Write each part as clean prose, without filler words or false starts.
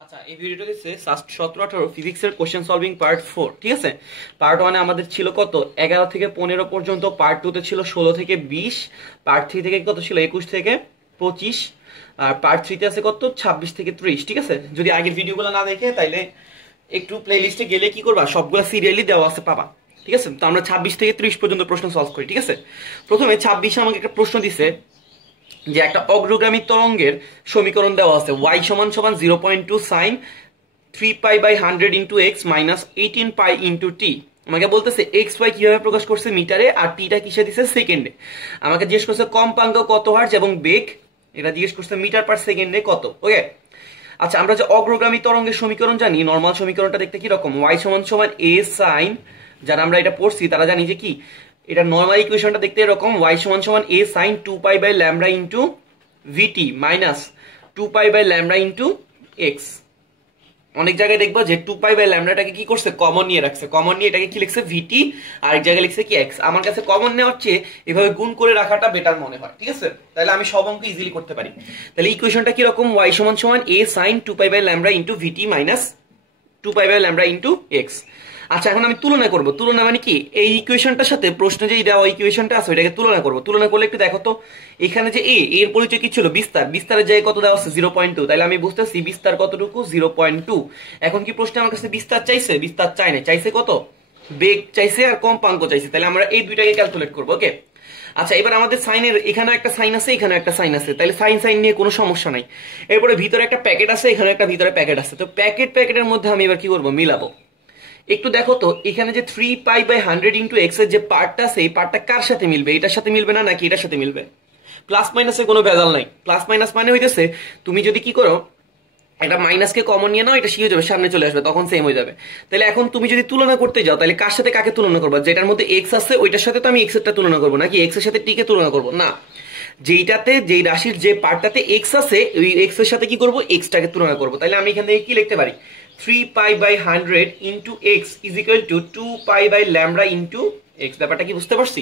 আচ্ছা, এই ভিডিওটা দিচ্ছে 17-18 ফিজিক্সের কোশ্চেন সলভিং পার্ট 4। ঠিক আছে, পার্ট 1 এ আমাদের ছিল কত 11 থেকে 15 পর্যন্ত, পার্ট 2 তে ছিল 16 থেকে 20, পার্ট 3 থেকে কত ছিল 21 থেকে 25, আর পার্ট 3 তে আছে কত 26 থেকে 30। ঠিক আছে, যদি আগের ভিডিওগুলো না দেখে তাইলে একটু প্লেলিস্টে গেলে কি করবা, সবগুলো সিরিয়ালি দেওয়া আছে পাবা। ঠিক আছে, তো আমরা 26 থেকে 30 পর্যন্ত প্রশ্ন সলভ করি। ঠিক আছে, প্রথমে 26 আমাকে একটা প্রশ্ন দিছে যে একটা অগ্রগামী তরঙ্গের সমীকরণ দেওয়া আছে y সমান সমান 0.2 sin 3π/100 into x minus 18π into t. আমাকে বলতেছে এক্স ওয়াই কিভাবে প্রকাশ করছে মিটারে, আর টিটা কিসে দিছে সেকেন্ডে। আমাকে জিজ্ঞেস করছে কম্পাঙ্ক কত হার্জ এবং বেগ, এটা জিজ্ঞেস করছে মিটার পার সেকেন্ডে কত। ওকে, আচ্ছা, আমরা যে অগ্রগামী তরঙ্গের সমীকরণ জানি, নর্মাল সমীকরণটা দেখতে কি রকম, y সমান সমান a sin, যারা আমরা এটা পড়ছি তারা জানি যে কি, এটা নর্মাল ইকুয়েশনটা দেখতে এরকম, y সমান সমান a sin 2π/λ into vt minus 2π/λ into x। অনেক জায়গায় দেখবো যে 2π/λটাকে কি করছে, কমন নিয়ে রাখছে, কমন নিয়ে এটাকে কি লিখছে vt, আর এক জায়গায় লিখছে কি x। আমার কাছে কমন নেওয়ার চেয়ে এভাবে গুণ করে রাখাটা বেটার মনে হয়। ঠিক আছে, তাহলে আমি সব অঙ্ক ইজিলি করতে পারি। তাহলে ইকুয়েশনটা কি রকম, y সমান সমান a sin 2π/λ into vt minus 2π/λ into x। আচ্ছা, এখন আমি তুলনা করব। তুলনা মানে কি, এই ইকুয়েশনটার সাথে প্রশ্ন যে দেওয়া ইকুয়েশনটা আছে ওইটাকে তুলনা করব। তুলনা করলে একটু দেখো তো, এখানে যে এর পরিচয় কি ছিল, বিস্তার, বিস্তারের জায়গায় কত দেওয়া আছে 0.2, তাহলে আমি বুঝতেছি বিস্তার কতটুকু 0.2। এখন কি প্রশ্ন আমার কাছে বিস্তার চাইছে, বিস্তার চাই না, চাইছে কত, বেগ চাইছে আর কম্পাঙ্ক চাইছে। তাহলে আমরা এই দুইটাকে ক্যালকুলেট করবো। ওকে, আচ্ছা, এবার আমাদের সাইনের এখানে একটা সাইন আছে, এখানে একটা সাইন আছে, তাহলে সাইন সাইন নিয়ে কোনো সমস্যা নাই। এরপরে ভিতরে একটা প্যাকেট আছে, এখানে একটা ভিতরে প্যাকেট আছে, তো প্যাকেটের মধ্যে আমি এবার কি করবো, মিলাবো। একটু দেখো তো, এখানে যে 3π/100 ইন্টু এক্স এর যে পার্টটা আছে, এই পার্টটা কার সাথে মিলবে, এটার সাথে মিলবে না নাকি এটার সাথে মিলবে। প্লাস মাইনাসে কোনো ভেজাল নাই, প্লাস মাইনাস মানে হইতেছে তুমি যদি কি করো, এটা মাইনাসকে কমন নিয়ে নাও, এটা শিখে যাবে, সামনে চলে আসবে, তখন সেম হয়ে যাবে। তাহলে এখন তুমি যদি তুলনা করতে যাও, তাহলে কার সাথে কাকে তুলনা করবো, যেটার মধ্যে এক্স আছে ওইটার সাথে তো আমি এক্স এরটা তুলনা করবো, নাকি এক্স এর সাথে টি কে তুলনা করবো না, যেইটাতে যেই রাশির যে পার্টটাতে এক্স আছে ওই এক্স এর সাথে কি করবো, এক্সটাকে তুলনা করবো। তাহলে আমি এখান থেকে কি লিখতে পারি, 3π/100 into x is equal to 2π/λ into x. ব্যাপারটা কি বুঝতে পারছি,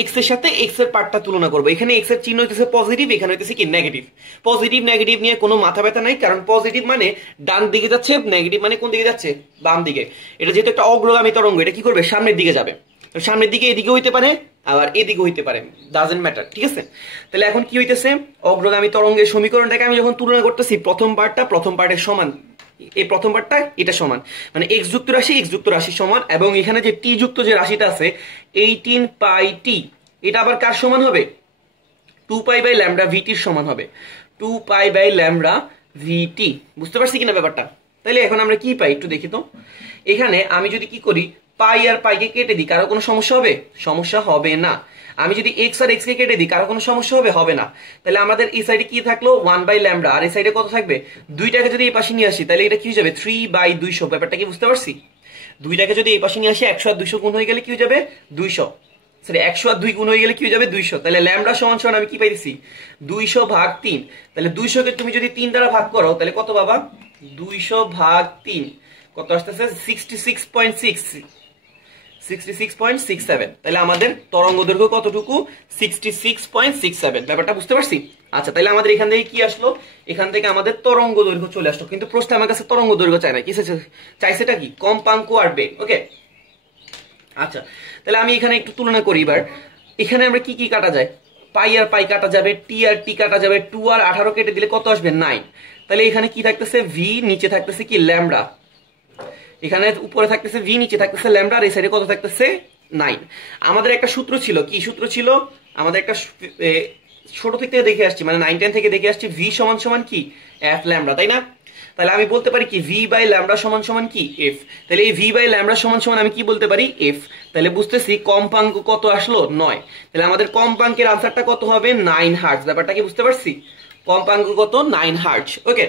এক্স এর সাথে এক্স এর পার্টটা তুলনা করবো। এখানে এক্স এর চিহ্ন হইতেছে পজিটিভ, এখানে হইতেছে কি নেগেটিভ। পজিটিভ নেগেটিভ নিয়ে কোনো মাথা ব্যথা নাই, কারণ পজিটিভ মানে ডান দিকে যাচ্ছে, নেগেটিভ মানে কোন দিকে যাচ্ছে, বাম দিকে। এটা যেহেতু একটা অগ্রগামী তরঙ্গ, এটা কি করবে, সামনের দিকে যাবে। সামনের দিকে এদিকে হইতে পারে, আবার এদিকে হইতে পারে, ডাজন্ট ম্যাটার। ঠিক আছে, তাহলে এখন কি হইতেছে, অগ্রগামী তরঙ্গের সমীকরণটাকে আমি যখন তুলনা করতেছি, প্রথম পার্টের সমান, এই প্রথম পার্টটা এটা সমান, মানে এক্স যুক্ত রাশি সমান, এবং এখানে যে টি যুক্ত যে রাশিটা আছে 18πt, এটা আবার কার সমান হবে, 2π/λ vt এর সমান হবে, 2π/λ vt। বুঝতে পারছি কিনা ব্যাপারটা। তাহলে এখন আমরা কি পাই একটু দেখি তো, এখানে আমি যদি কি করি, পাই আর পাইকে কেটে দিই, কারো কোনো সমস্যা হবে, সমস্যা হবে না। আমি যদি এক্স আর এক্স কে কেটে দিই, কারো কোনো সমস্যা হবে, হবে না। তাহলে আমাদের এই সাইডে কি থাকলো 1/λ, আর এই সাইডে কত থাকবে, দুইটাকে যদি এই পাশে নিয়ে আসি তাহলে এটা কি হয়ে যাবে 3/200। ব্যাপারটা কি বুঝতে পারছি, দুইটাকে যদি এই পাশে নিয়ে আসি 100 আর 200 গুণ হয়ে গেলে কি হয়ে যাবে 200, সরি 100 আর 2 গুণ হয়ে গেলে কি হয়ে যাবে 200। তাহলে ল্যামডা সমান সমান আমি কি পাইছি 200/3। তাহলে 200 কে তুমি যদি 3 দ্বারা ভাগ করো তাহলে কত পাবা, 200/3 কত আসতেছে 66.67। তাহলে আমাদের তরঙ্গ দৈর্ঘ্য কতটুকু, 66.67। ব্যাপারটা বুঝতে পারছি। আচ্ছা, তাহলে আমাদের এখান থেকে কি আসলো, এখান থেকে আমাদের তরঙ্গ দৈর্ঘ্য চলে আসলো, কিন্তু প্রশ্ন আমার কাছে তরঙ্গ দৈর্ঘ্য চাই না, কি চাইছেটা কি, কম্পাঙ্ক আর বেগ। ওকে, আচ্ছা, তাহলে আমি এখানে একটু তুলনা করি। এবার এখানে আমরা কি কি কাটা যায়, পাই আর পাই কাটা যাবে, টি আর টি কাটা যাবে, 2 আর 18 কেটে দিলে কত আসবে 9। তাহলে এখানে কি থাকতেছে ভি, নিচে থাকতেছে কি ল্যামডা, এখানে উপরে থাকতেছে ভি, নিচে থাকতেছে ল্যামডা, আর এই সাইডে কত থাকতেছে 9। আমাদের একটা সূত্র ছিল, কি সূত্র ছিল, আমাদের একটা ছোট থেকে দেখে আসছি, মানে 9-10 থেকে দেখে আসছি, ভি সমান সমান কি এফ ল্যামডা, তাই না। তাহলে আমি বলতে পারি কি v/λ সমান সমান কি f। তাহলে এই v/λ সমান সমান আমি কি বলতে পারি f। তাহলে বুঝতেছি কম্পাঙ্ক কত আসলো 9। তাহলে আমাদের কম্পাঙ্কের আনসারটা কত হবে 9 হার্টজ। ব্যাপারটা কি বুঝতে পারছি, কম্পাঙ্ক কত 9 হার্টজ। ওকে,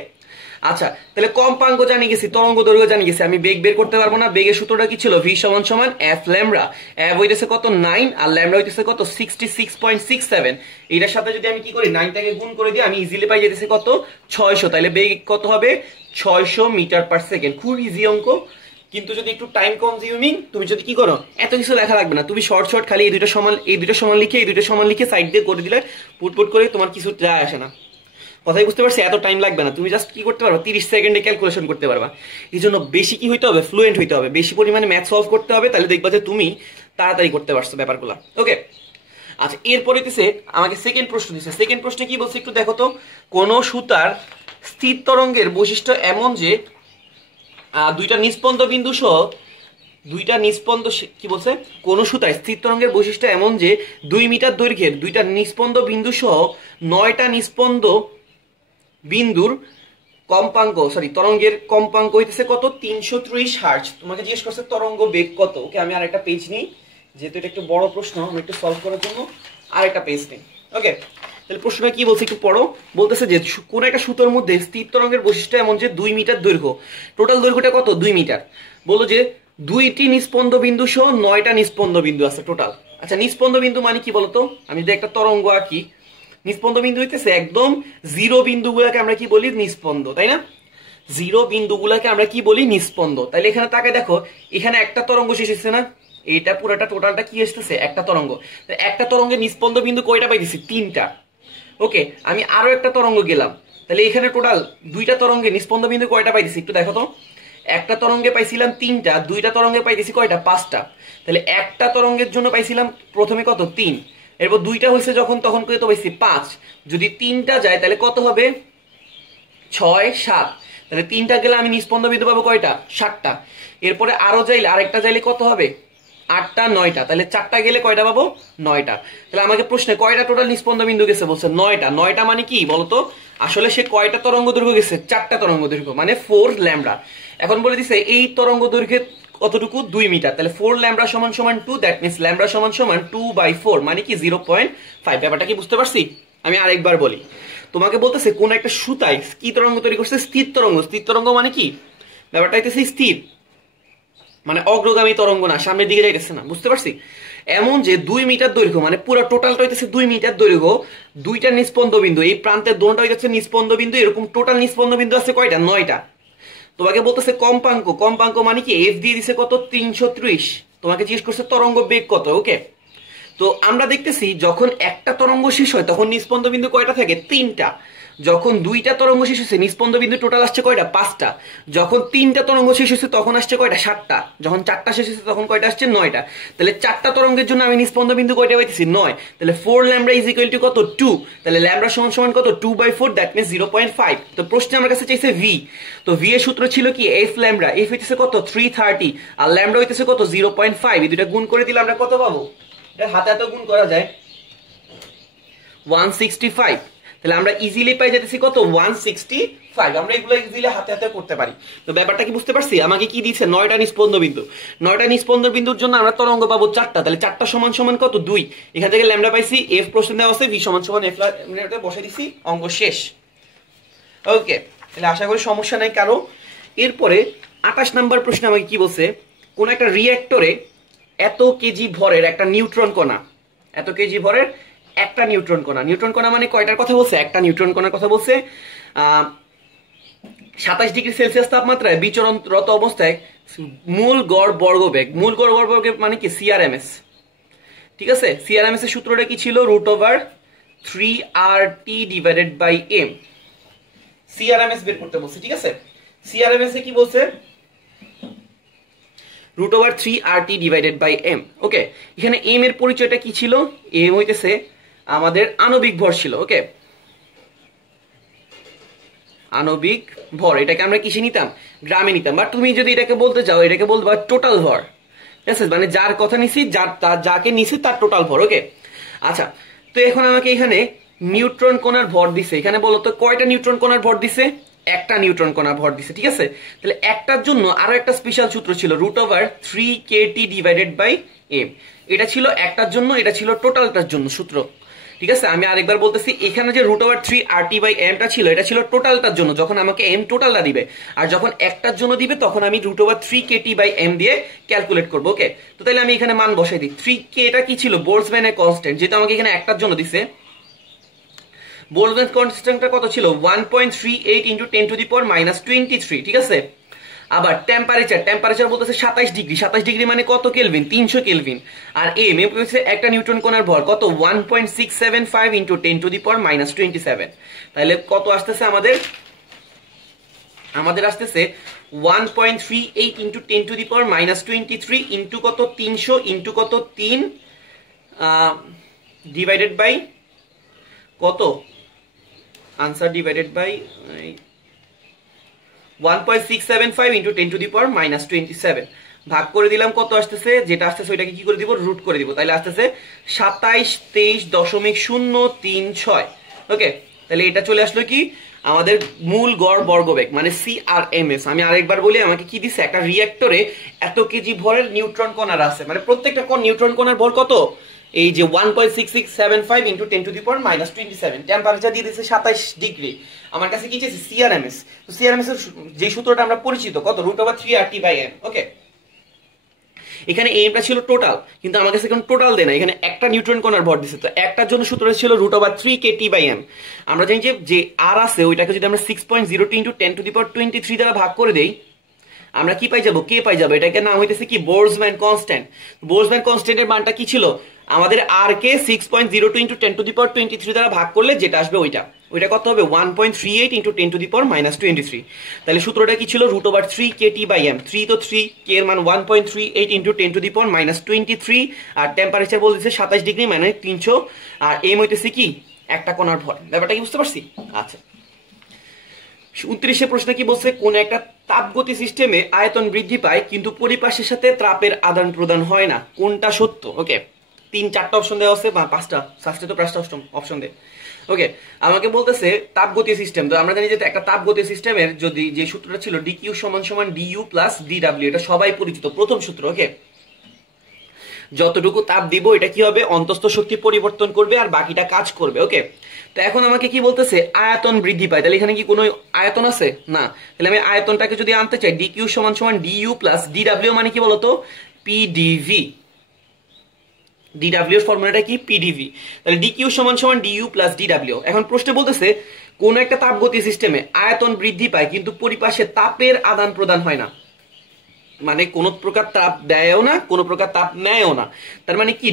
আচ্ছা, তাহলে কম্পাঙ্ক জানি গেছি, তরঙ্গ দৈর্ঘ্য জানি গেছি, আমি বেগ বের করতে পারবো না। বেগের সূত্রটা কি ছিল, v সমান সমান f ল্যামডা, f হইতেছে কত 9 আর ল্যামডা হইতেছে কত 66.67। এটার সাথে যদি আমি কি করি 9টাকে গুণ করে দিই, আমি ইজিলি পাই যেতেছে কত 600। তাহলে বেগ কত হবে 600 মিটার পার সেকেন্ড। খুব ইজি অঙ্ক, কিন্তু যদি একটু টাইম কনজিউমিং, তুমি যদি কি করো, এত কিছু লেখা লাগবে না, তুমি শর্ট শর্ট খালি এই দুইটা সমান লিখে এই দুইটা সমান লিখে সাইড দিয়ে করে দিলে পুট করে তোমার কিছু যায় আসে না। কথাই বুঝতে পারছি? এত টাইম লাগবে না, তুমি জাস্ট কি করতে পারবা, 30 সেকেন্ডে ক্যালকুলেশন করতে পারবা। এই জন্য বেশি কি হইতে হবে, ফ্লুয়েন্ট হইতে হবে, বেশি পরিমাণে ম্যাথ সলভ করতে হবে, তাহলে দেখবা যে তুমি তাড়াতাড়ি করতে পারছো ব্যাপারগুলো। ওকে, আচ্ছা এরপরে দিছে আমাকে সেকেন্ড প্রশ্ন দিছে। সেকেন্ড প্রশ্নে কি বলছে একটু দেখো তো। কোন সুতার স্থির তরঙ্গের বৈশিষ্ট্য এমন যে দুইটা নিস্পন্দ বিন্দু সহ কি বলছে, কোন সুতায় স্থির তরঙ্গের বৈশিষ্ট্য এমন যে 2 মিটার দৈর্ঘ্যের দুইটা নিস্পন্দ বিন্দু সহ 9টা নিস্পন্দ বিন্দুর তরঙ্গের কম্পাঙ্ক হইতেছে কত, 330 হার্জ। তোমাকে জিজ্ঞেস করছে তরঙ্গ বেগ কত। ওকে, আমি আরেকটা পেজ নিই, যেহেতু এটা একটু বড় প্রশ্ন, আমি একটু সলভ করার জন্য আরেকটা পেজ নিই। ওকে, তাহলে প্রশ্নটা কি বলছে একটু পড়ো। বলতেছে যে কোন একটা সুতোর মধ্যে স্থির তরঙ্গের বৈশিষ্ট্য এমন যে 2 মিটার দৈর্ঘ্য, টোটাল দৈর্ঘ্যটা কত, 2 মিটার। বললো যে 2টি নিস্পন্দ বিন্দু সহ 9টা নিস্পন্দ বিন্দু আছে টোটাল। আচ্ছা, নিস্পন্দ বিন্দু মানে কি বলতো, আমি যদি একটা তরঙ্গ আঁকি, নিস্পন্দ বিন্দু হইতেছে একদম জিরো বিন্দুগুলাকে আমরা কি বলি, নিস্পন্দ, তাই না? জিরো বিন্দুগুলাকে আমরা কি বলি, নিস্পন্দ। তাইলে এখানে তাকে দেখো, এখানে একটা তরঙ্গ শেষ হচ্ছে না, এটা পুরোটা টোটালটা কি আসতেছে, একটা তরঙ্গ। একটা তরঙ্গের নিস্পন্দ বিন্দু কয়টা পাইতেছি, 3টা। ওকে, আমি আরো একটা তরঙ্গ গেলাম, তাহলে এখানে টোটাল 2টা তরঙ্গে নিস্পন্দ বিন্দু কয়টা পাইতেছি একটু দেখো তো। একটা তরঙ্গে পাইছিলাম 3টা, 2টা তরঙ্গে পাইতেছি কয়টা, 5টা। তাহলে একটা তরঙ্গের জন্য পাইছিলাম প্রথমে কত, 3, এরপর 2টা হয়েছে যখন, তখন কত পাইছি, 5। যদি 3টা যায় তাহলে কত হবে, 6, 7। তাহলে 3টা গেলে আমি নিস্পন্দ বিন্দু পাবো কয়টা, 7টা। এরপরে আরো যাইলে, আরেকটা যাইলে কত হবে, 8টা, 9টা। তাহলে 4টা গেলে কয়টা পাবো, 9টা। তাহলে আমাকে প্রশ্নে কয়টা টোটাল নিস্পন্দ বিন্দু গেছে, বলছে 9টা। 9টা মানে কি বলতো, আসলে সে কয়টা তরঙ্গ দৈর্ঘ্য গেছে, 4টা তরঙ্গ দৈর্ঘ্য, মানে 4 ল্যামডা। এখন বলে দিছে এই তরঙ্গ দৈর্ঘ্যের কতটুকু, 2 মিটার। তাহলে 4 ল্যামডা সমান সমান 2, দ্যাট মিন্স ল্যামডা সমান সমান 2/4, মানে কি 0.5। ব্যাপারটা কি বুঝতে পারছি? আমি আরেকবার বলি, তোমাকে বলতেছে কোন একটা সুতায় কি তরঙ্গ তৈরি করছে, স্থির তরঙ্গ। স্থির তরঙ্গ মানে কি, ব্যাপারটা হইতেছে স্থির, মানে অগ্রগামী তরঙ্গ না, সামনের দিকে যাইতেছে না, বুঝতে পারছি? এমন যে 2 মিটার দৈর্ঘ্য, মানে পুরো টোটালটা হইতেছে 2 মিটার দৈর্ঘ্য, 2টা নিস্পন্দ বিন্দু, এই প্রান্তের দোনটা হইতেছে নিস্পন্দ বিন্দু, এরকম টোটাল নিস্পন্দ বিন্দু আছে কয়টা, 9টা। তোমাকে বলতেছে কম্পাঙ্ক। কম্পাঙ্ক মানে কি, এফ দিয়ে দিছে কত, 330। তোমাকে জিজ্ঞেস করছে তরঙ্গ বেগ কত। ওকে, তো আমরা দেখতেছি যখন একটা তরঙ্গ শেষ হয় তখন নিস্পন্দ বিন্দু কয়টা থাকে, 3টা। যখন 2টা তরঙ্গ শেষ হচ্ছে নিস্পন্দ বিন্দু টোটাল আসছে কয়টা, 5টা। যখন 3টা তরঙ্গ শেষ হচ্ছে তখন আসছে কয়টা, 7টা। যখন 4টা শেষ হচ্ছে তখন কয়টা আসছে, 9টা। তাহলে 4টা তরঙ্গের জন্য আমি নিস্পন্দ বিন্দু কয়টা পাইতেছি, 9। তাহলে 4 ল্যামডা ইজ ইকুয়াল টু কত, 2। তাহলে ল্যামডা সমান সমান কত, 2/4, দ্যাট মিন্স 0.5। তো প্রশ্নে আমার কাছে চাইছে ভি। তো ভি এর সূত্র ছিল কি, এফ ল্যামডা। এফ হইতেছে কত, 330, আর ল্যামডা হইতেছে কত, 0.5। এই দুটা গুণ করে দিলে আমরা কত পাবো, হাতে হাতে গুণ করা যায়, 165। তাহলে আমরা ইজিলি পাই যেতেছি কত, 165। আমরা এগুলো ইজিলি হাতে হাতে করতে পারি। তো ব্যাপারটা কি বুঝতে পারছি? আমাকে কি দিয়েছে, 9টা নিস্পন্দ বিন্দু। 9টা নিস্পন্দ বিন্দুর জন্য আমরা তরঙ্গ পাবো 4টা। তাহলে 4টা সমান সমান কত, 2। এখান থেকে ল্যামডা পাইছি, এফ প্রশ্ন দেওয়া আছে, ভি সমান সমান এফ ল্যামডা বসে দিছি, অঙ্ক শেষ। ওকে, তাহলে আশা করি সমস্যা নাই কারো। এরপরে 28 নাম্বার প্রশ্ন আমাকে কি বলছে, কোন একটা রিঅ্যাক্টরে এত কেজি ভরের একটা নিউট্রন কণা, এত কেজি ভরের একটা নিউট্রন কণা। নিউট্রন কণা মানে কয়টার কথা বলছে, একটা নিউট্রন কণার কথা বলছে। 27 ডিগ্রি সেলসিয়াস তাপমাত্রায় বিচরণরত অবস্থায় মূল গড় বর্গবেগ, মূল গড় বর্গবেগ মানে কি, সিআরএমএস। ঠিক আছে, সিআরএমএস এর সূত্রটা কি ছিল, √3RT/m। সিআরএমএস বের করতে বলছে, ঠিক আছে। সিআরএমএস এ কি বলছে, √3RT/m। ওকে, এখানে এম এর পরিচয়টা কি ছিল, এম হইতেছে আমাদের আণবিক ভর ছিল। ওকে, আণবিক ভর, এটাকে আমরা কিসে নিতাম, গ্রামে নিতাম। বাট তুমি যদি এটাকে বলতে চাও, এটাকে বলতে পারো টোটাল ভর। ঠিক আছে, মানে যার কথা নিছি, যাকে নিছি তার টোটাল ভর। ওকে, আচ্ছা, তো এখন আমাকে এখানে নিউট্রন কণার ভর দিছে। এখানে বলো তো কয়টা নিউট্রন কণার ভর দিছে, একটা নিউট্রন কণা ভর দিছে। ঠিক আছে, তাহলে একটার জন্য আরো একটা স্পেশাল সূত্র ছিল, √3kT/m। এটা ছিল একটার জন্য, এটা ছিল টোটালটার জন্য সূত্র। ঠিক আছে, আমি আরেকবার বলতেছি, এখানে যে √3RT/m টা ছিল, এটা ছিল টোটালটার জন্য, যখন আমাকে m টোটালটা দিবে। আর যখন একটার জন্য দিবে তখন আমি √3kT/m দিয়ে ক্যালকুলেট করবো। ওকে, তো তাহলে আমি এখানে মান বসাই দিই। 3k এটা কি ছিল, বোলজম্যানের কনস্ট্যান্ট, যেহেতু আমাকে এখানে একটার জন্য দিছে। বোলজম্যান কনস্ট্যান্টটা কত ছিল, 1.38 × 10⁻23। ঠিক আছে, আবার টেম্পারেচার বলতেছে 27 ডিগ্রি, 27 ডিগ্রি মানে কত কেলভিন, 300 কেলভিন। আর এম হচ্ছে একটা নিউট্রন কণার ভর কত, 1.675 ইন্টু 10⁻⁻27। তাহলে কত আসতেছে আমাদের আসতেছে 1.38 ইন্টু 10⁻⁻23 ইন্টু কত 300 ইন্টু কত 3 ডিভাইডেড বাই কত, আনসার ডিভাইডেড বাই 1.675 ইন্টু 10⁻⁻27 ভাগ করে দিলাম, কত আসতেছে, যেটা আসতেছে ওইটাকে কি করে দিব, রুট করে দিব। তাহলে আসতেছে 2723.036। ওকে, তাহলে এটা চলে আসলো কি আমাদের মূল গড় বর্গবেগ মানে CRMS। আমি আরেকবার বলি, আমাকে কি দিচ্ছে, একটা রিঅ্যাক্টরে এত কেজি ভরের নিউট্রন কণার আছে, মানে প্রত্যেকটা নিউট্রন কণার ভর কত, এই যে 1.6675 ইন্টু 10⁻⁻27। টেম্পারেচার দিয়ে দিচ্ছে 27 ডিগ্রি। আমার কাছে কি চেয়েছে, CRMS। তো CRMS এর যে সূত্রটা আমরা পরিচিত, কত, √3RT/m। ওকে, এখানে এমটা ছিল টোটাল, কিন্তু আমার কাছে এখন টোটাল দেয় না, এখানে একটা নিউট্রন কণার ভর দিচ্ছে, তো একটার জন্য সূত্র ছিল √3kT/m। আমরা জানি যে আর আছে ওইটাকে যদি আমরা 6.02 ইন্টু 10⁻23 দ্বারা ভাগ করে দেই, আমরা কি পাই যাবো, কে পাই যাবো, এটাকে নাম হইতেছে কি বোল্টজম্যান কনস্ট্যান্ট। বোল্টজম্যান কনস্ট্যান্টের মানটা কি ছিল, আমাদের আর কে 6.02 ইন্টু 10⁻23 দ্বারা ভাগ করলে যেটা আসবে ওইটা কত হবে, 1.38 ইন্টু 10⁻⁻23। তাহলে সূত্রটা কি ছিল, √3kT/m। 3 তো 3, কে এর মান 1.38 ইন্টু 10⁻⁻23, আর টেম্পারেচার বলতেছে 27 ডিগ্রি মানে 300, আর এম হইতেছে কি একটা কণার ভর। ব্যাপারটা কি বুঝতে পারছি? আচ্ছা, 29 প্রশ্নে কি বলছে, কোন একটা তাপগতি সিস্টেমে আয়তন বৃদ্ধি পায় কিন্তু পরিপাশের সাথে তাপের আদান প্রদান হয় না, কোনটা সত্য? ওকে, 3-4টা অপশন দেওয়া আছে বা 5টা, সাস্টে তো 5টা অপশন দেয়। ওকে, আমাকে বলতেছে তাপগতীয় সিস্টেম। তো আমরা জানি যে একটা তাপগতীয় সিস্টেমের যদি যে সূত্রটা ছিল dq = du প্লাস dw, এটা সবাই পরিচিত প্রথম সূত্র। ওকে, যতটুকু তাপ দিব এটা কি হবে, অন্তস্থ শক্তি পরিবর্তন করবে আর বাকিটা কাজ করবে। ওকে, তো এখন আমাকে কি বলতেছে, আয়তন বৃদ্ধি পায়। তাহলে এখানে কি কোনো আয়তন আছে না, তাহলে আমি আয়তনটাকে যদি আনতে চাই, dq = du প্লাস dw মানে কি বলতো, pdv। dw এর ফর্মুলাটা কি, pdv। তাহলে dq = du প্লাস dw। এখন প্রশ্নে বলতেছে কোন একটা তাপগতীয় সিস্টেমে আয়তন বৃদ্ধি পায় কিন্তু পরিপাশে তাপের আদান প্রদান হয় না, মানে কোন প্রকার তাপ দেয়ও না, কোন প্রকার তাপ নেয়ও না। তার মানে কি,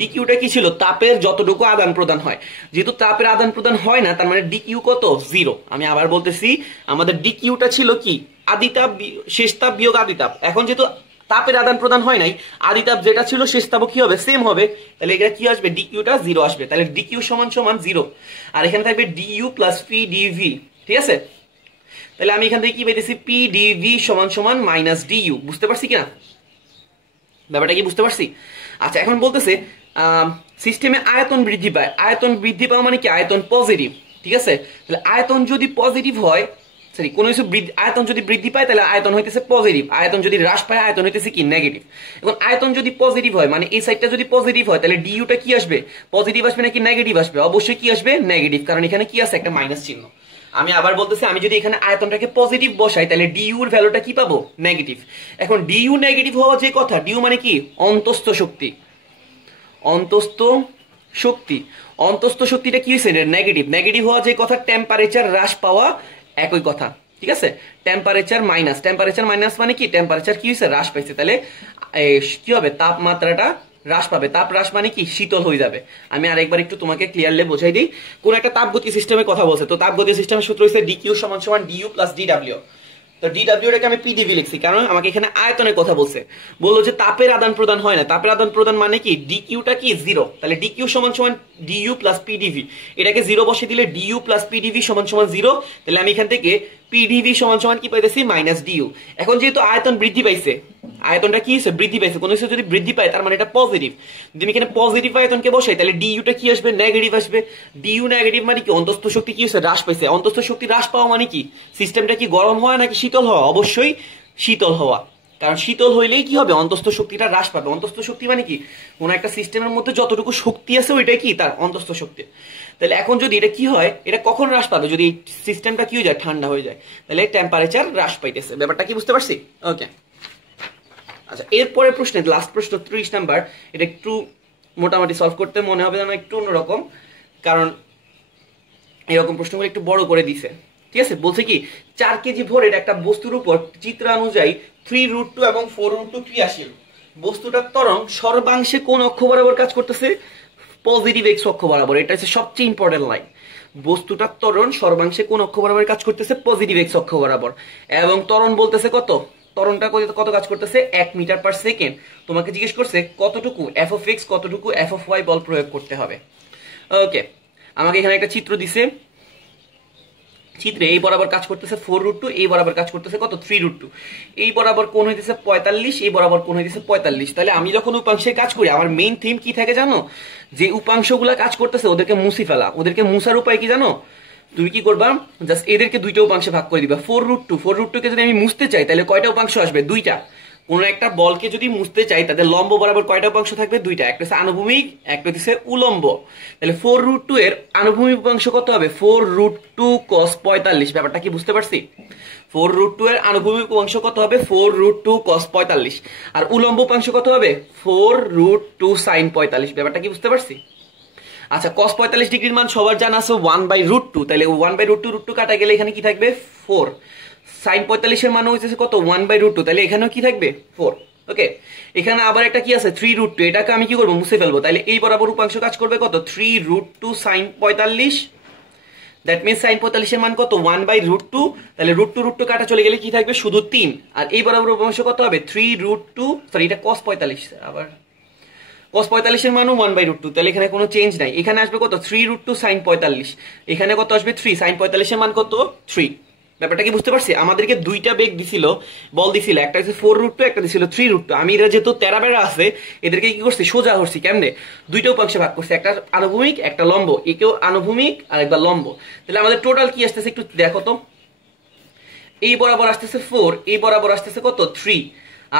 ডিকিউটা কি ছিল, তাপের যতটুকু আদান প্রদান হয়। যেহেতু তাপের আদান প্রদান হয় না, তার মানে ডিকিউ কত, 0। আমি আবার বলতেছি, আমাদের ডিকিউটা ছিল কি, আদিতাপ শেষ তাপ বিয়োগ আদিতাপ। এখন যেহেতু তাপের আদান প্রদান হয় নাই, আদিতাপ যেটা ছিল শেষ তাপও কি হবে, সেম হবে। তাহলে এটা কি আসবে, ডিকিউটা 0 আসবে। তাহলে ডিকিউ = 0, আর এখানে থাকবে ডিইউ প্লাস পিডিভি। ঠিক আছে, তাহলে আমি এখান থেকে কি পেয়েছি, pdv = -du। বুঝতে পারছি কিনা ব্যাপারটা, কি বুঝতে পারছি? আচ্ছা, এখন বলতেছে সিস্টেমে আয়তন বৃদ্ধি পায়। আয়তন বৃদ্ধি পাওয়া মানে কি, আয়তন পজিটিভ। ঠিক আছে, তাহলে আয়তন যদি পজিটিভ হয়, সরি, কোনো কিছু আয়তন যদি বৃদ্ধি পায় তাহলে আয়তন হইতেছে পজিটিভ, আয়তন যদি হ্রাস পায় আয়তন হইতেছে কি, নেগেটিভ। এখন আয়তন যদি পজিটিভ হয়, মানে এই সাইডটা যদি পজিটিভ হয়, তাহলে ডিইউটা কি আসবে, পজিটিভ আসবে নাকি নেগেটিভ আসবে? অবশ্যই কি আসবে, নেগেটিভ, কারণ এখানে কি আছে, একটা মাইনাস চিহ্ন। আমি আবার বলতেছি, আমি যদি এখানে আয়তনটাকে পজিটিভ বসাই তাহলে ডিইউ এর ভ্যালুটা কি পাবো, নেগেটিভ। এখন ডিইউ নেগেটিভ হওয়া যে কথা, ডিইউ মানে কি, অন্তস্থ শক্তি। অন্তস্থ শক্তিটা কি হয়েছে, নেগেটিভ হওয়া যে কথা, টেম্পারেচার হ্রাস পাওয়া একই কথা। ঠিক আছে, টেম্পারেচার মাইনাস মানে কি, টেম্পারেচার কি হয়েছে, হ্রাস পাইছে। তাহলে কি হবে, তাপমাত্রাটা হ্রাস পাবে। তাপ হ্রাস মানে কি, শীতল হয়ে যাবে। আমি আরেকবার একটু তোমাকে ক্লিয়ারলি বোঝাই দিই। কোন একটা তাপগতীয় সিস্টেমের কথা বলছে, তো তাপগতীয় সিস্টেমের সূত্র হচ্ছে dq = du প্লাস dw। তো ডিডব্লিউটাকে আমি পিডিভি লিখছি, কারণ আমাকে এখানে আয়তনের কথা বলছে। বললো যে তাপের আদান প্রদান হয় না, তাপের আদান প্রদান মানে কি, ডিকিউটা কি, 0। তাহলে ডিকিউ = ডিইউ প্লাস পিডিভি, এটাকে 0 বসে দিলে ডিইউ প্লাস পিডিভি = 0। তাহলে আমি এখান থেকে পিডিভি = কি পাইতেছি, -ডিইউ। এখন যেহেতু আয়তন বৃদ্ধি পাইছে, আয়তনটা কি হয়েছে, বৃদ্ধি পাইছে। কোনো কিছু যদি বৃদ্ধি পায় তার মানে এটা পজিটিভ। যদি আমি এখানে পজিটিভ আয়তনকে বসাই তাহলে ডিইউটা কি আসবে, নেগেটিভ আসবে। ডিইউ নেগেটিভ মানে কি, অন্তস্থ শক্তি কি হয়েছে, হ্রাস পাইছে। অন্তস্থ শক্তি হ্রাস পাওয়া মানে কি, সিস্টেমটা কি গরম হওয়া নাকি শীতল হওয়া? অবশ্যই শীতল হওয়া, কারণ শীতল হইলেই কি হবে, অন্তস্থ শক্তিটা হ্রাস পাবে। অন্তস্থ শক্তি মানে কি, কোন একটা সিস্টেমের মধ্যে যতটুকু শক্তি আছে ওইটাই কি, তার অন্তস্থ শক্তি। তাহলে এখন যদি এটা কি হয়, এটা কখন হ্রাস পাবে, যদি সিস্টেমটা কি হয়ে যায়, ঠান্ডা হয়ে যায়, তাহলে টেম্পারেচার হ্রাস পাইতেছে। ব্যাপারটা কি বুঝতে পারছি? ওকে, আচ্ছা, এরপরে প্রশ্নে লাস্ট প্রশ্ন 30 নাম্বার, এটা একটু মোটামুটি সলভ করতে মনে হবে যেন একটু অন্যরকম, কারণ এরকম প্রশ্নগুলো একটু বড় করে দিছে। ঠিক আছে, বলছে কি 4 কেজি ভরের একটা বস্তুর উপর চিত্রানুযায়ী 3√2 এবং 4√2 ক্রিয়াশীল বস্তুটার ত্বরণ সর্বাংশে কোন অক্ষ বরাবর কাজ করতেছে? পজিটিভ এক্স অক্ষ বরাবর। এটা হচ্ছে সবচেয়ে ইম্পর্টেন্ট লাইন। বস্তুটার ত্বরণ সর্বাংশে কোন অক্ষ বরাবর কাজ করতেছে? পজিটিভ এক্স অক্ষ বরাবর। এবং ত্বরণ বলতেছে কত? ত্বরণটা কত কাজ করতেছে? 1 মিটার পার সেকেন্ড। তোমাকে জিজ্ঞেস করছে কতটুকু এফ অফ এক্স কতটুকু এফ অফ ওয়াই বল প্রয়োগ করতে হবে। ওকে, আমাকে এখানে একটা চিত্র দিছে। চিত্রে এই বরাবর কাজ করতেছে 4√2, এই বরাবর কাজ করতেছে কত? 3√2। এই বরাবর কোণ হইতেছে 45, এই বরাবর কোণ হইতেছে 45। তাহলে আমি যখন উপাংশের কাজ করি আমার মেইন থিম কি থাকে জানো? যে উপাংশগুলা কাজ করতেছে ওদেরকে মুছি ফেলা। ওদেরকে মুছার উপায় কি জানো? তুমি কি করবা? জাস্ট এদেরকে দুইটা উপাংশে ভাগ করে দিবা। 4√2 কে যদি আমি মুছতে চাই তাহলে কয়টা উপাংশ আসবে? দুইটা। কোন একটা বলকে যদি মুছতে চাই তাদের লম্ব বরাবর কয়টা উপাংশ থাকবে? দুইটা। একটা হচ্ছে আনুভূমিক, একটা হচ্ছে উলম্ব। তাহলে 4√2 এর আনুভূমিক উপাংশ কত হবে? 4√2 cos 45। ব্যাপারটা কি বুঝতে পারছি? 4√2 এর আনুভূমিক উপাংশ কত হবে? 4√2 cos 45। আর উলম্ব উপাংশ কত হবে? 4√2 sin 45। ব্যাপারটা কি বুঝতে পারছি? আচ্ছা, cos 45 ডিগ্রির মান সবার জানা আছে 1/√2। তাহলে 1/√2 √2 কাটা গেলে এখানে কি থাকবে? 4। sin 45 এর মান হইছে কত? 1/√2। তাহলে এখানেও কি থাকবে? 4। ওকে, এখানে আবার একটা কি আছে? 3√2। এটাকে আমি কি করব? মুছে ফেলবো। তাহলে এই বরাবর উপাংশ কাজ করবে কত? 3√2 sin 45। দ্যাট মিন্স sin 45 এর মান কত? 1/√2। তাহলে √2 কাটা চলে গেলে কি থাকবে? শুধু 3। আর এই বরাবর উপাংশ কত হবে? 3√2, সরি এটা cos 45, আবার cos 45 এর মানও 1/√2। তাহলে এখানে কোনো চেঞ্জ নাই। এখানে আসবে কত? 3√2 sin 45। এখানে কত আসবে? 3। sin 45 এর মান কত? 3। ব্যাপারটা কি বুঝতে পারছি? আমাদেরকে দুইটা বেগ দিছিল, বল দিছিল, একটা হচ্ছে 4√2, একটা দিছিল 3√2। আমি এরা যেহেতু তেরাবেড়া আছে এদেরকে কি করছি? সোজা করছি। কেমনে? দুইটা উপাংশে ভাগ করছি, একটা আনুভূমিক একটা লম্ব। একেও আনুভূমিক আর একটা লম্ব। তাহলে আমাদের টোটাল কি আসতেছে একটু দেখো তো। এই বরাবর আসতেছে 4, এই বরাবর আসতেছে কত? 3,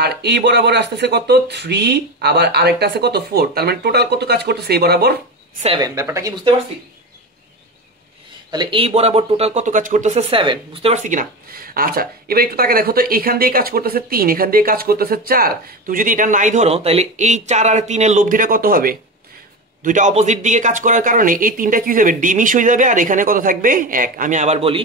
আর এই বরাবর আসতেছে কত? 3, আবার আরেকটা আছে কত? 4। তার মানে টোটাল কত কাজ করতেছে? এই বরাবর 7। ব্যাপারটা কি বুঝতে পারছি? তাহলে এই বরাবর টোটাল কত কাজ করতেছে? 7। বুঝতে পারছি কিনা? আচ্ছা, এবার একটু তাকে দেখো তো। এখান দিয়ে কাজ করতেছে 3, এখান দিয়ে কাজ করতেছে 4। তুমি যদি এটা নাই ধরো তাহলে এই 4 আর 3 এর লব্ধিটা কত হবে? দুইটা অপোজিট দিকে কাজ করার কারণে এই তিনটা কি হয়ে যাবে? ডিমিশ হয়ে যাবে। আর এখানে কত থাকবে? 1। আমি আবার বলি,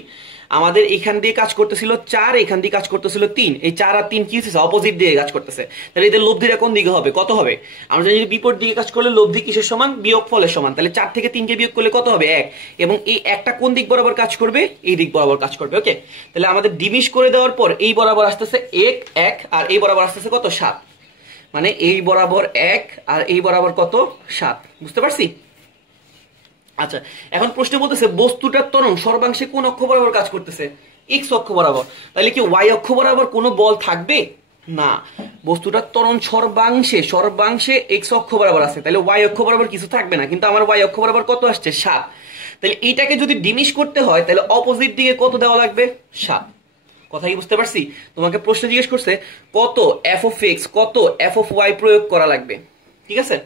আমাদের এখান দিয়ে কাজ করতেছিল 4, এখান দিয়ে কাজ করতেছিল 3। এই 4 আর 3 কি হচ্ছে? অপোজিট দিকে কাজ করতেছে। তাহলে এদের লব্ধিটা কোন দিকে হবে? কত হবে? আমরা জানি যে বিপরীত দিকে কাজ করলে লব্ধি কিসের সমান? বিয়োগ ফলের সমান। তাহলে 4 থেকে 3 কে বিয়োগ করলে কত হবে? 1। এবং এই একটা কোন দিক বরাবর কাজ করবে? এই দিক বরাবর কাজ করবে। ওকে, তাহলে আমাদের ডিমিশ করে দেওয়ার পর এই বরাবর আসতেছে 1 আর এই বরাবর আসতেছে কত? 7। মানে এই বরাবর 1 আর এই বরাবর কত? 7। বুঝতে পারছি? আচ্ছা, এখন প্রশ্ন বলতেছে বস্তুটার ত্বরণ সর্বাংশে কোন অক্ষ বরাবর কাজ করতেছে? এক্স অক্ষ বরাবর। তাহলে কি ওয়াই অক্ষ বরাবর কোনো বল থাকবে না? বস্তুটার ত্বরণ সর্বাংশে এক্স অক্ষ বরাবর আছে, তাহলে ওয়াই অক্ষ বরাবর কিছু থাকবে না। কিন্তু আমার ওয়াই অক্ষ বরাবর কত আসছে? 7। তাহলে এইটাকে যদি ডিমিশ করতে হয় তাহলে অপোজিট দিকে কত দেওয়া লাগবে? 7। কথা কি বুঝতে পারছি? তোমাকে প্রশ্ন জিজ্ঞেস করছে কত এফ অফ এক্স কত এফ অফ ওয়াই প্রয়োগ করা লাগবে। ঠিক আছে,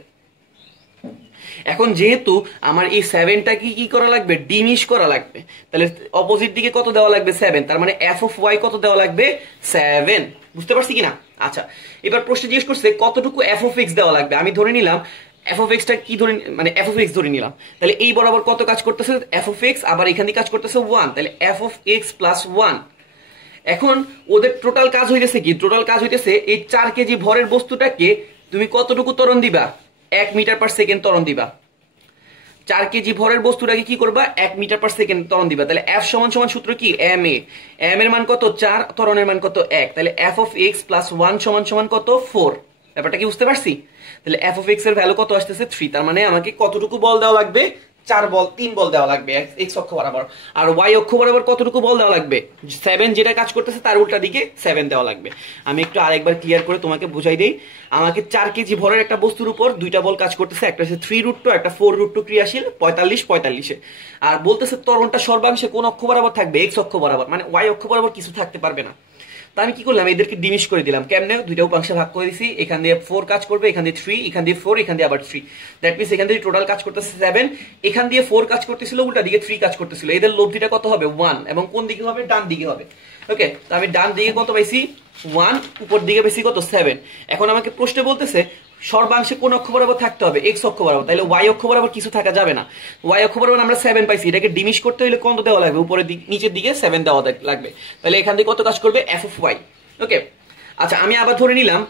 এখন যেহেতু আমার এই 7টা কি করা লাগবে? ডিমিশ করা লাগবে। তাহলে অপোজিট দিকে কত দেওয়া লাগবে? 7। তার মানে এফ অফ ওয়াই কত দেওয়া লাগবে? 7। বুঝতে পারছি কিনা? আচ্ছা, এবার প্রশ্ন জিজ্ঞেস করছে কতটুকু এফ অফ এক্স দেওয়া লাগবে। আমি ধরে নিলাম এফ অফ এক্সটা কি ধরে, মানে এফ অফ এক্স ধরে নিলাম। তাহলে এই বরাবর কত কাজ করতেছে? এফ অফ এক্স, আবার এখান দিয়ে কাজ করতেছে 1। তাহলে এফ অফ এক্স প্লাস 1। এখন ওদের টোটাল কাজ হইতেছে কি? টোটাল কাজ হইতেছে এই 4 কেজি ভরের বস্তুটাকে তুমি কতটুকু ত্বরণ দিবা? 1 মিটার পার সেকেন্ড ত্বরণ দিবা। 4 কেজি ভরের বস্তুটাকে কি করবা? 1 মিটার পার সেকেন্ড ত্বরণ দিবা। তাহলে এফ সমান সমান সূত্র কি? M A. এম এর মান কত? 4, ত্বরণের মান কত? 1। তাহলে এফ অফ এক্স প্লাস 1 সমান সমান কত? 4। ব্যাপারটা কি বুঝতে পারছি? তাহলে এফ অফ এক্স এর ভ্যালু কত আসতেছে? 3। তার মানে আমাকে কতটুকু বল দেওয়া লাগবে? 3 বল দেওয়া লাগবে এক্স অক্ষ বরাবর। আর ওয়াই অক্ষ বরাবর কতটুকু বল দেওয়া লাগবে? 7 যেটা কাজ করতেছে তার উল্টা দিকে 7 দেওয়া লাগবে। আমি একটু আরেকবার ক্লিয়ার করে তোমাকে বুঝাই দেই। আমাকে 4 কেজি ভরের একটা বস্তুর উপর দুইটা বল কাজ করতেছে, একটা হচ্ছে 3√2, একটা 4√2 ক্রিয়াশীল 45 আর বলতেছে ত্বরণটা সর্বাংশে কোন অক্ষ বরাবর থাকবে? এক্স অক্ষ বরাবর। মানে ওয়াই অক্ষ বরাবর কিছু থাকতে পারবে না। তা আমি কি করলাম? এদেরকে ডিমিশ করে দিলাম। কেমনে? দুইটা উপাংশে ভাগ করে দিছি। এখান দিয়ে 4 কাজ করবে, এখান দিয়ে 3, এখান দিয়ে 4, এখান দিয়ে আবার 3। দ্যাট মিন্স এখান দিয়ে টোটাল কাজ করতেছে 7। এখান দিয়ে 4 কাজ করতেছিল, উল্টা দিকে 3 কাজ করতেছিল। এদের লব্ধিটা কত হবে? 1। এবং কোন দিকে হবে? ডান দিকে হবে। ওকে, তো আমি ডান দিকে কত পাইছি? 1, উপর দিকে পাইছি কত? 7। এখন আমাকে প্রশ্ন বলতেছে সর্বাংশে কোন অক্ষ বরাবর থাকতে হবে? এক্স অক্ষ বরাবর। তাহলে ওয়াই অক্ষ বরাবর কিছু থাকা যাবে না। ওয়াই অক্ষ বরাবর আমরা 7 পাইছি, এটাকে ডিমিশ করতে হলে কত দেওয়া লাগবে? উপরের দিক নিচের দিকে 7 দেওয়া লাগবে। তাহলে এখান থেকে কত কাজ করবে? F of Y. ওকে, আচ্ছা আমি আবার ধরে নিলাম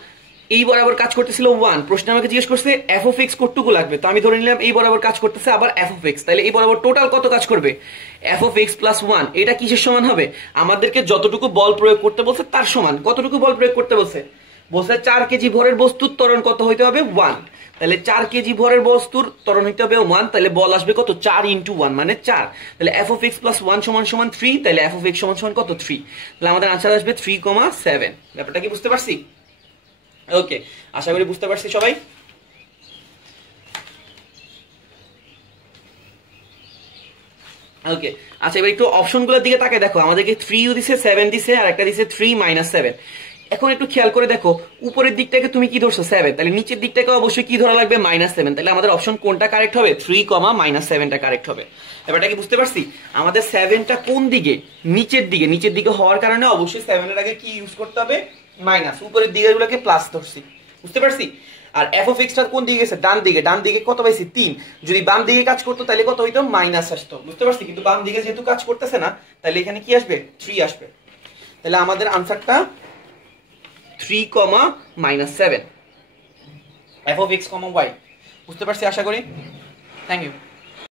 এই বরাবর কাজ করতেছিল 1, প্রশ্ন আমাকে জিজ্ঞেস করছে এফ অফ এক্স কতটুকু লাগবে, তো আমি ধরে নিলাম এই বরাবর কাজ করতেছে আবার এফ অফ এক্স। তাহলে এই বরাবর টোটাল কত কাজ করবে? F of x plus 1। এটা কিসের সমান হবে? আমাদেরকে যতটুকু বল প্রয়োগ করতে বলছে তার সমান। কতটুকু বল প্রয়োগ করতে বলছে? বলছে 4 কেজি ভরের বস্তুর ত্বরণ কত হইতে হবে? 1। তাহলে 4 কেজি ভরের বস্তুর ত্বরণ হইতে হবে 1, তাহলে বল আসবে কত? 4 ইন্টু 1 মানে 4। তাহলে এফ অফ এক্স প্লাস 1 সমান সমান 3, তাহলে এফ অফ এক্স সমান সমান কত? 3। তাহলে আমাদের আনসার আসবে 3,7। ব্যাপারটা কি বুঝতে পারছি? ওকে, আশা করি বুঝতে পারছি সবাই। ওকে, আচ্ছা এবার একটু অপশনগুলোর দিকে তাকায় দেখো, আমাদেরকে 3 দিছে, 7 দিছে, আর একটা দিছে 3 মাইনাস 7। এখন একটু খেয়াল করে দেখো, উপরের দিকটাকে তুমি কি ধরছো? 7। তাহলে নিচের দিকটাকে অবশ্যই কি ধরা লাগবে? -7। তাহলে আমাদের অপশন কোনটা কারেক্ট হবে? 3, -7টা কারেক্ট হবে। এবারটা কি বুঝতে পারছি? আমাদের 7টা কোন দিকে? নিচের দিকে। নিচের দিকে হওয়ার কারণে অবশ্যই 7 এর আগে কি ইউজ করতে হবে? মাইনাস। উপরের দিকের গুলোকে প্লাস ধরছি। বুঝতে পারছি? আর এফ অফ এক্সটা কোন দিকে গেছে? ডান দিকে। ডান দিকে কত পাইছি? 3। যদি বাম দিকে কাজ করতো তাহলে কত হইতো? মাইনাস আসতো। বুঝতে পারছি? কিন্তু বাম দিকে যেহেতু কাজ করতেছে না, তাহলে এখানে কি আসবে? 3 আসবে। তাহলে আমাদের আনসারটা 3, -7 এফ অফ এক্স, ওয়াই। বুঝতে পারছি আশা করি। Thank you.